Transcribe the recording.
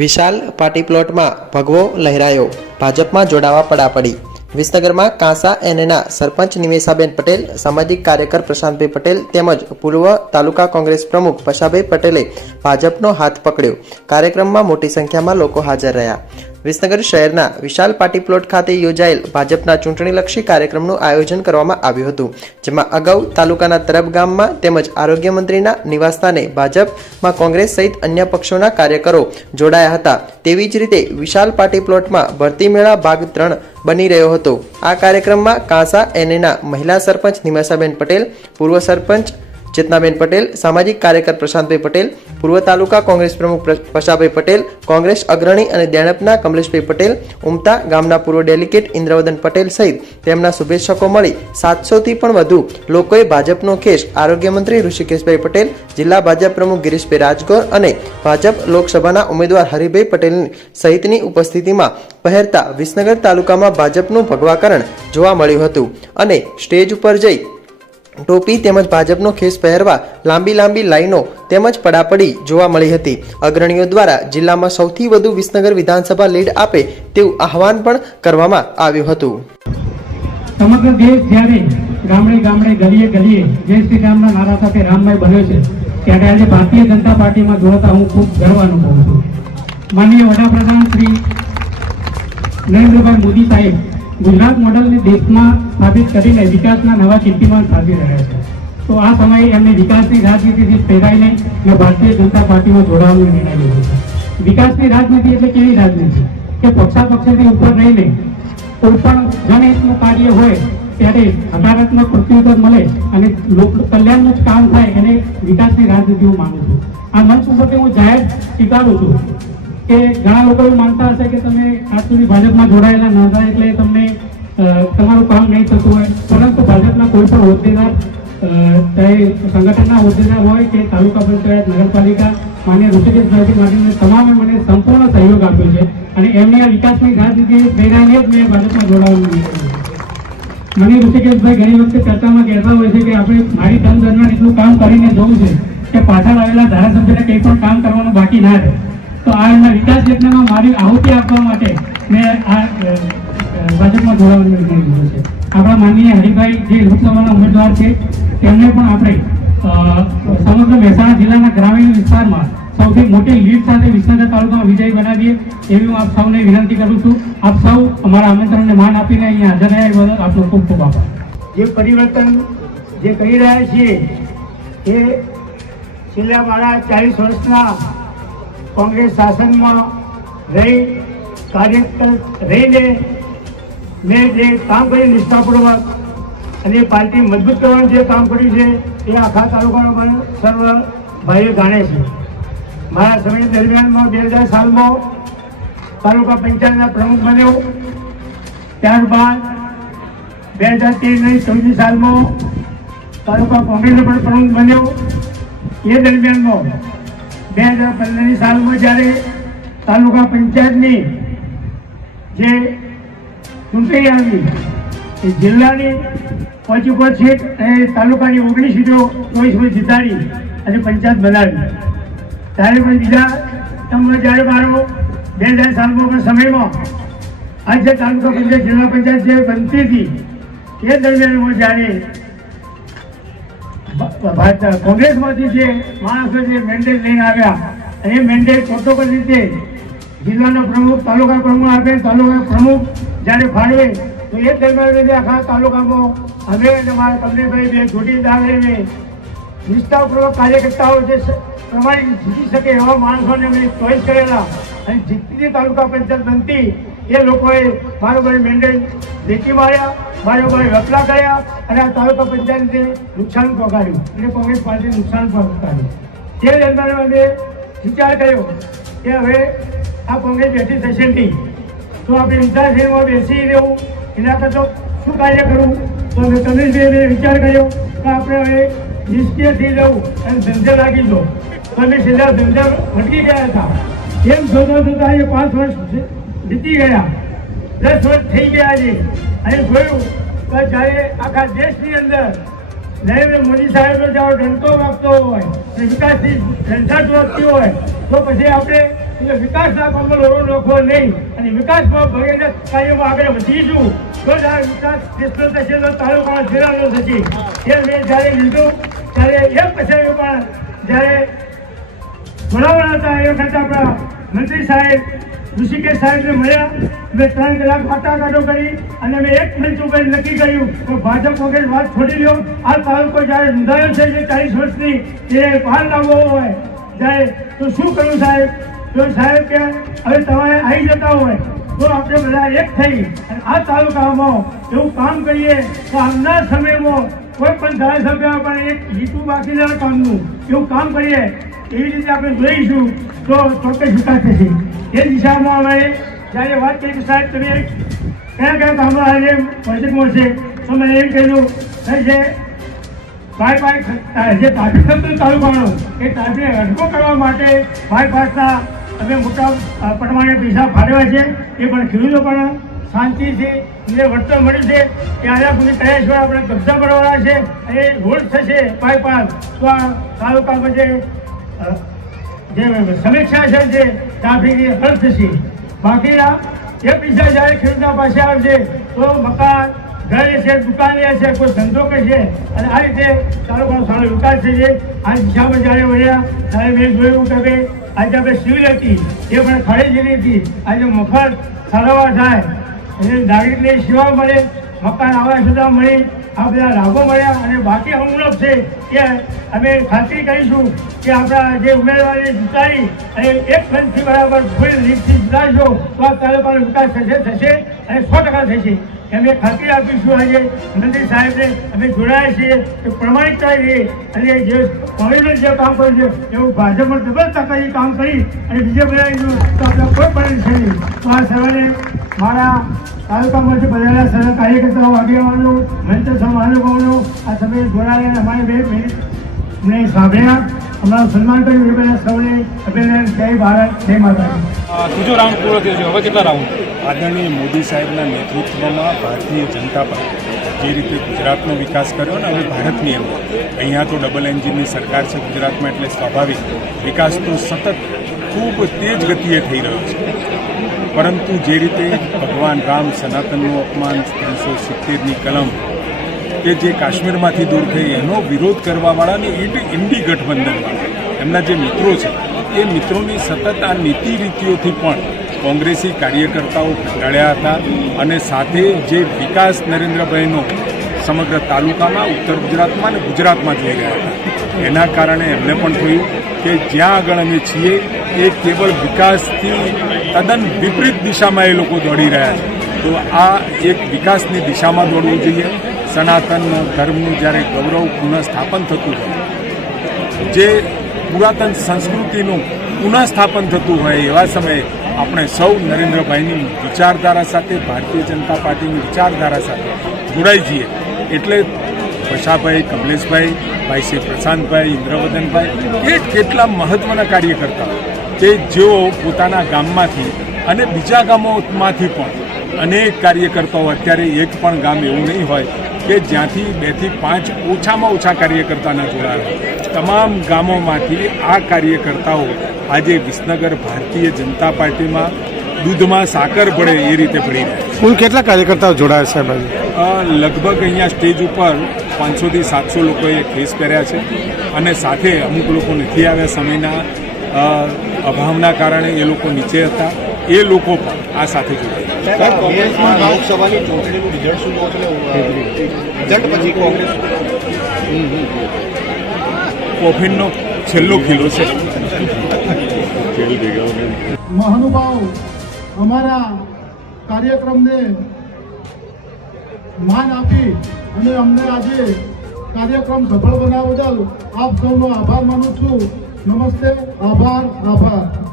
વિશાલ party પ્લોટમાં ભગવો લહેરાયો. ભાજપમાં જોડાવા પડાપડી. વિસનગરમાં કાંસા એનના સરપંચ નિમેશાબેન પટેલ, સામાજિક કાર્યકર પ્રશાંતભાઈ પટેલ તેમજ પૂર્વ તાલુકા કોંગ્રેસ પ્રમુખ પશાભાઈ પટેલે ભાજપનો હાથ પકડ્યો. કાર્યક્રમમાં મોટી સંખ્યામાં લોકો હાજર રહ્યા. વિસનગર શહેરના વિશાલ પાર્ટી પ્લોટ ખાતે યોજાયેલ ભાજપના ચૂંટણીલક્ષી કાર્યક્રમનું આયોજન કરવામાં આવ્યું હતું, જેમાં અગાઉ તાલુકાના તરબ ગામમાં તેમજ આરોગ્ય મંત્રીના નિવાસસ્થાને ભાજપમાં કોંગ્રેસ સહિત અન્ય પક્ષોના કાર્યકરો જોડાયા હતા. તેવી જ રીતે વિશાલ પાર્ટી પ્લોટમાં ભરતી મેળા ભાગ ત્રણ બની રહ્યો હતો. આ કાર્યક્રમમાં કાંસા એનએના મહિલા સરપંચ નિમાસાબેન પટેલ, પૂર્વ સરપંચ ચેતનાબેન પટેલ, સામાજિક કાર્યકર પ્રશાંતભાઈ પટેલ, પૂર્વ તાલુકા કોંગ્રેસ પ્રમુખ પ્ર- પશાભાઈ પટેલ, કોંગ્રેસ અગ્રણી અને દેણપના કમલેશભાઈ પટેલ, ઉમતા ગામના પૂર્વ ડેલિગેટ ઇન્દ્રવદન પટેલ સહિત તેમના શુભેચ્છકો મળી સાતસોથી પણ વધુ લોકોએ ભાજપનો ખેસ આરોગ્ય મંત્રી ઋષિકેશભાઈ પટેલ, જિલ્લા ભાજપ પ્રમુખ ગિરીશભાઈ રાજગોર અને ભાજપ લોકસભાના ઉમેદવાર હરિભાઈ પટેલ સહિતની ઉપસ્થિતિમાં પહેરતા વિસનગર તાલુકામાં ભાજપનું ભગવાકરણ જોવા મળ્યું હતું અને સ્ટેજ ઉપર જઈ ટોપી તેમજ ભાજપનો ખેસ પહેરવા લાંબી લાંબી લાઈનો તેમજ પડાપડી જોવા મળી હતી. અગ્રણીઓ દ્વારા જિલ્લામાં સૌથી વધુ વિસનગર વિધાનસભા લીડ આપે તેવું આહવાન પણ કરવામાં આવ્યું હતું. સમગ્ર દેશ જ્યારે ગામડે ગામડે ગલીએ ગલીએ જય શ્રી રામના નારા સાથે રામમય બન્યો છે, ત્યારે આજે ભારતીય જનતા પાર્ટીમાં જોડાતા હું ખૂબ ગર્વ અનુભવું છું. માનનીય વડાપ્રધાન શ્રી નરેન્દ્રભાઈ મોદી સાહેબ ગુજરાત મોડલને દેશમાં સ્થાપિત કરીને વિકાસના નવા કીર્તિમાન સાધી રહ્યા છે. તો આ સમયે એમને વિકાસની રાજનીતિથી પ્રેરાઈને મેં ભારતીય જનતા પાર્ટીમાં જોડાવાનો નિર્ણય લીધો છે. વિકાસની રાજનીતિ એટલે કેવી રાજનીતિ? કે પક્ષાપક્ષથી ઉપર રહીને કોઈ પણ જનહિતનું કાર્ય હોય, ત્યારે હકારાત્મક પ્રત્યુત્તર મળે અને લોક કલ્યાણનું જ કામ થાય એને વિકાસની રાજનીતિ હું માનું છું. આ મંચ ઉપરથી હું જાહેર સ્વીકારું છું કે ઘણા લોકો એવું માનતા હશે કે તમે સુધી ભાજપમાં જોડાયેલા ન હતા એટલે તમને તમારું કામ નહીં થતું હોય. પરંતુ ભાજપના કોઈ પણ હોદ્દેદાર ચાહે સંગઠનના હોદ્દેદાર હોય કે તાલુકા પંચાયત, નગરપાલિકા, માન્ય ઋષિકેશભાઈથી માંડીને તમામે મને સંપૂર્ણ સહયોગ આપ્યો છે. અને એમની આ વિકાસની રાજનીતિ પ્રેરાઈને જ મેં ભાજપમાં જોડાવાનું. મને ઋષિકેશભાઈ ઘણી વખતે ચર્ચામાં કહેતા હોય છે કે આપણે મારી ટર્મ દરમિયાન એટલું કામ કરીને જવું છે કે પાછળ આવેલા ધારાસભ્યને કંઈ પણ કામ કરવાનું બાકી ના રહે. તો આ એમના વિકાસ યજ્ઞમાં મારી આહુતિ આપવા માટે મેં આ ભાજપમાં જોડાવાનો નિર્ણય લીધો છે. આપણા માનનીય હરિભાઈ જે લોકસભાના ઉમેદવાર છે, તેમને પણ આપણે સમગ્ર મહેસાણા જિલ્લાના ગ્રામીણ વિસ્તારમાં સૌથી મોટી લીડ સાથે વિસનગર તાલુકામાં વિજય બનાવીએ એવી હું આપ સૌને વિનંતી કરું છું. આપ સૌ અમારા આમંત્રણને માન આપીને અહીંયા હાજર રહ્યા એ બદલ આપનો ખૂબ ખૂબ આભાર. જે પરિવર્તન જે કરી રહ્યા છીએ એ છેલ્લા મારા ચાલીસ વર્ષના કોંગ્રેસ શાસનમાં રહી કાર્યકર રહીને મેં જે કામ કર્યું નિષ્ઠાપૂર્વક અને પાર્ટી મજબૂત કરવાનું જે કામ કર્યું છે, એ આખા તાલુકાનો મને સર્વ ભાઈઓ જાણે છે. મારા સમય દરમિયાનમાં બે હજાર સાલમાં તાલુકા પંચાયતના પ્રમુખ બન્યો. ત્યારબાદ બે હજાર તેરની ચૌદમી સાલમાં તાલુકા કોંગ્રેસનો પણ પ્રમુખ બન્યો. એ દરમિયાનમાં બે હજાર પંદરની સાલમાં જ્યારે તાલુકા પંચાયતની જે ચૂંટણી આવી, એ જિલ્લાની પાંચ ઉપર છે અને તાલુકાની ઓગણીસ સીટો ચોવીસ સુધી જીતાડી અને પંચાયત બનાવી. ત્યારે પણ બીજા તમને જ્યારે મારો બે હજાર સાલમાં સમયમાં આ જે તાલુકા પંચાયત, જિલ્લા પંચાયત જે બનતી હતી, એ દરમિયાન હું જ્યારે કોંગ્રેસમાંથી જે માણસો જે મેન્ડેટ લઈને આવ્યા, અને એ મેન્ડેટ પ્રોટોકોલ રીતે જિલ્લાનો પ્રમુખ, તાલુકા પ્રમુખ આપે તાલુકા પ્રમુખ જ્યારે ફાળવે, તો એ દરમિયાન આખા તાલુકામાં અમે અને મારા કમલેભાઈ બે જોડીદાર રહીને નિષ્ઠાપૂર્વક કાર્યકર્તાઓ જે પ્રમાણિક જીતી શકે એવા માણસોને અમે ચોઈસ કરેલા અને જીતતી તાલુકા પંચાયત બનતી, એ લોકોએ બારોબાર મેન્ડેટ લેખી માર્યા બારોબાર રપલા કર્યા અને આ તાલુકા પંચાયતને નુકસાન પહોંચાડ્યું અને કોંગ્રેસ પાર્ટીને નુકસાન પહોંચાડ્યું. તે દરમિયાન અમે વિચાર કર્યો કે હવે આ કોંગ્રેસ બેઠી થશે નહીં. તો આપણે વિચારશીલમાં બેસી રહેવું એના કરતો શું કાર્ય કરવું તો અમે કમલેશભાઈ વિચાર કર્યો કે આપણે હવે નિષ્ક્રિય થઈ જવું અને ધંધે લાગી દો તો અમે સીધા ધંધા ભટકી ગયા હતા. એમ જોતા જોતા એ પાંચ વર્ષ વીતી ગયા. દસ વર્ષ થઈ ગયા છે અને જોયું કે જ્યારે આખા દેશની અંદર નરેન્દ્ર મોદી સાહેબનો જાઓ ડંકો વાગતો હોય વિકાસની સંસદ વાગતી હોય, તો પછી આપણે એટલે વિકાસના કામમાં લોડો રોકવો નહીં. અને વિકાસમાં ભગીરથ કાર્યમાં આગળ વધીશું તો આ વિકાસ દેશનો થશે તો તાલુકાનો જિલ્લાનો થશે એ મેં જ્યારે લીધું, ત્યારે એમ પછી પણ જ્યારે ભણાવવાના હતા, એ વખતે આપણા મંત્રી સાહેબ, ઋષિકેશ સાહેબને મળ્યા. મેં ત્રણ કલાક વાટાઘાટો કરી અને મેં એક મંચ ઉપર નક્કી કર્યું કે ભાજપ વગેરે વાત છોડી દો. આ તાલુકો જ્યારે નોંધાયો છે, જે ચાલીસ વર્ષની, એ બહાર લાવવો હોય જાય તો શું કરવું સાહેબ? તો સાહેબ કે હવે તમારે આવી જતા હોય, તો આપણે બધા એક થઈ. અને આ તાલુકામાં એવું કામ કરીએ તો આમના સમયમાં કોઈ પણ ધારાસભ્ય પણ એક જીતું બાકી ના કામનું એવું કામ કરીએ, એવી રીતે આપણે જોઈશું તો ચોક્કસ વિકાસ થશે. એ દિશામાં અમે જ્યારે વાત કરી સાહેબ, તમે કયા કયા કામો આજે બજેટ મળશે તો મેં એમ કહ્યું સાહેબ, જે બાયપાસ જે ટ્રાફિક સર્કલ તાલુકાનો, એ ટ્રાફિક હટકો કરવા માટે બાયપાસના અમે મોટા પ્રમાણે પૈસા ફાળવ્યા છે. એ પણ ખેડૂતો પણ શાંતિથી એમને વળતર મળ્યું છે. કે આજા સુધી કયા સિવાય આપણે કબજા કરવાના છે. એ રોડ થશે બાયપાસ. તો આ તાલુકામાં જે જે સમીક્ષા છે જે એ હલ થશે. બાકીના એ પૈસા જ્યારે ખેડૂતના પાસે આવશે, તો મકાન ઘર છે, દુકાન છે, કોઈ ધંધો કરશે અને આ રીતે તાલુકાનો સારો વિકાસ થઈ છે આ દિશામાં જ્યારે વળ્યા ત્યારે મેં જોયું કે ભાઈ, આજે આપણે સિવિલ હતી, એ પણ ખડેજની હતી. આજે મફત સારવાર થાય, એટલે નાગરિકને સેવા મળે, મકાન આવા સુધા મળી આ બધા લાભો મળ્યા અને બાકી અમુક છે કે અમે ખાતરી કરીશું કે આપણા જે ઉમેદવારને જીતાડી અને એક ફંડથી બરાબર ફૂલ લીટથી જીતાડશો, તો આ તાલુકાનો વિકાસ થશે થશે અને સો ટકા થશે. અમે ખાતરી આપીશું આજે મંત્રી સાહેબને. અમે જોડાયા છીએ કે પ્રમાણિકતા રહીએ અને જે કોંગ્રેસે જે કામ કર્યું છે, એવું ભાજપમાં ડબલ ટકાથી કામ કરી અને બીજે દઉં તો આપણે કોઈ પણ છે તો આ સર્વને મારા તાલુકામાંથી બધાના સર્વ કાર્યકર્તાઓ આગેવાનો મંચ સમાનુભાવનો આ સમયે જોડાયેલા અમારે બે મિનિટને સાંભળ્યા. અમારું સન્માન કર્યું. એ બધા સૌને અભિનંદન. જય ભારત જય માતા ત્રીજો રાઉન્ડ પૂરો થયો છે. હવે કેટલા રાઉન્ડ? આદરણીય મોદી સાહેબના નેતૃત્વમાં ભારતીય જનતા પાર્ટી જે રીતે ગુજરાતનો વિકાસ કર્યો ને હવે ભારતની અંદર. અહીંયા તો ડબલ એન્જિનની સરકાર છે ગુજરાતમાં એટલે સ્વાભાવિક. વિકાસ તો સતત ખૂબ તેજ ગતિએ થઈ રહ્યો છે. પરંતુ જે રીતે ભગવાન રામ સનાતનનું અપમાન ત્રણસો સિત્તેરની કલમ કે જે કાશ્મીરમાંથી દૂર થઈ એનો વિરોધ કરવાવાળાને ઇન્ડી ગઠબંધનવાળા, એમના જે મિત્રો છે, એ મિત્રોની સતત આ નીતિ રીતિઓથી પણ કોંગ્રેસી કાર્યકર્તાઓ ઘટાડ્યા હતા અને સાથે જે વિકાસ નરેન્દ્રભાઈનો સમગ્ર તાલુકામાં, ઉત્તર ગુજરાતમાં અને ગુજરાતમાં જોઈ રહ્યા હતા. એના કારણે એમને પણ થયું કે જ્યાં આગળ અમે છીએ, એ કેવળ વિકાસથી તદ્દન વિપરીત દિશામાં એ લોકો દોડી રહ્યા છે. તો આ એક વિકાસની દિશામાં દોડવું જોઈએ. સનાતન ધર્મનું જ્યારે ગૌરવ પુનઃસ્થાપન થતું હોય, જે પુરાતન સંસ્કૃતિનું પુનઃસ્થાપન થતું હોય એવા સમયે આપણે સૌ નરેન્દ્રભાઈની વિચારધારા સાથે, ભારતીય જનતા પાર્ટીની વિચારધારા સાથે જોડાઈ જઈએ. એટલે વશાભાઈ કમલેશભાઈ ભાઈ શ્રી પ્રશાંતભાઈ ઇન્દ્રવદનભાઈ એ કેટલા મહત્ત્વના કાર્યકર્તાઓ કે જેઓ પોતાના ગામમાંથી અને બીજા ગામોમાંથી પણ અનેક કાર્યકર્તાઓ અત્યારે એક પણ ગામ એવું નહીં હોય કે જ્યાંથી બેથી પાંચ ઓછામાં ઓછા કાર્યકર્તા ન જોડાયા તમામ ગામોમાંથી આ કાર્યકર્તાઓ આજે વિસનગર ભારતીય જનતા પાર્ટીમાં દૂધમાં સાકર પડે એ રીતે પડી રહ્યા કુલ કેટલા કાર્યકર્તાઓ જોડાયા સાહેબ આજે? લગભગ અહીંયા સ્ટેજ ઉપર પાંચસોથી સાતસો લોકોએ કેસ કર્યા છે. અને સાથે અમુક લોકો નથી આવ્યા સમયના અભાવના કારણે એ લોકો નીચે હતા. એ લોકો પણ આ સાથે જોડાયા. લોકસભાની ચૂંટણીનું રિઝલ્ટ શું રિઝલ્ટ પછી કોંગ્રેસ કોફીનનો છેલ્લો ખીલો છે. મહાનુભાવ અમારા કાર્યક્રમને માન આપી અને અમને આજે કાર્યક્રમ સફળ બનાવવા બદલ આપ સૌનો આભાર માનું છું. નમસ્તે, આભાર આભાર.